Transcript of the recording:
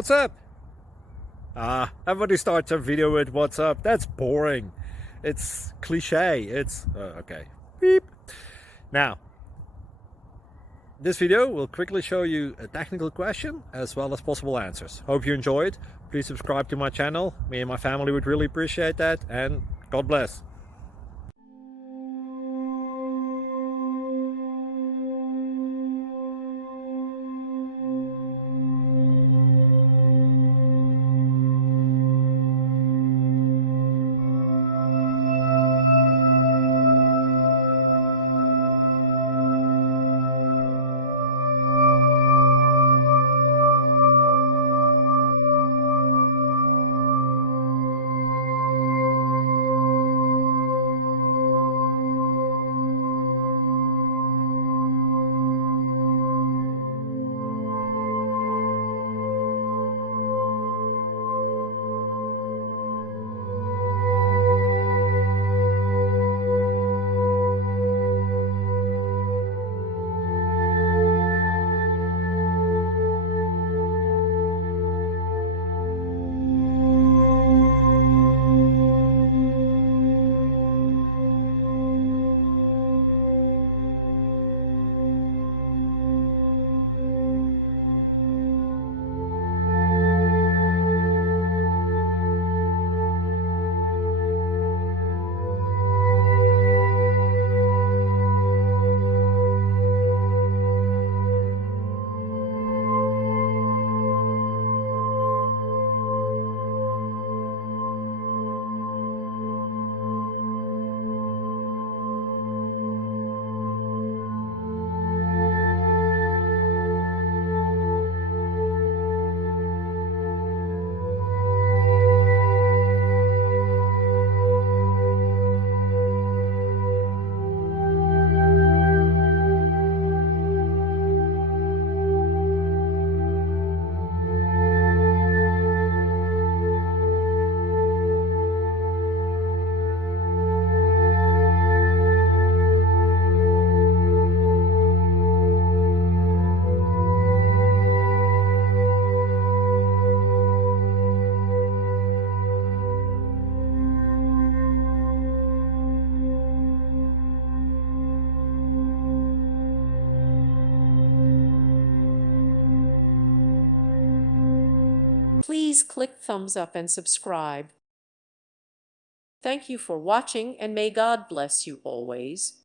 What's up? Everybody starts a video with what's up. That's boring. It's cliche. It's okay. Beep. Now, this video will quickly show you a technical question as well as possible answers. Hope you enjoyed. Please subscribe to my channel. Me and my family would really appreciate that, and God bless. Please click thumbs up and subscribe. Thank you for watching, and may God bless you always.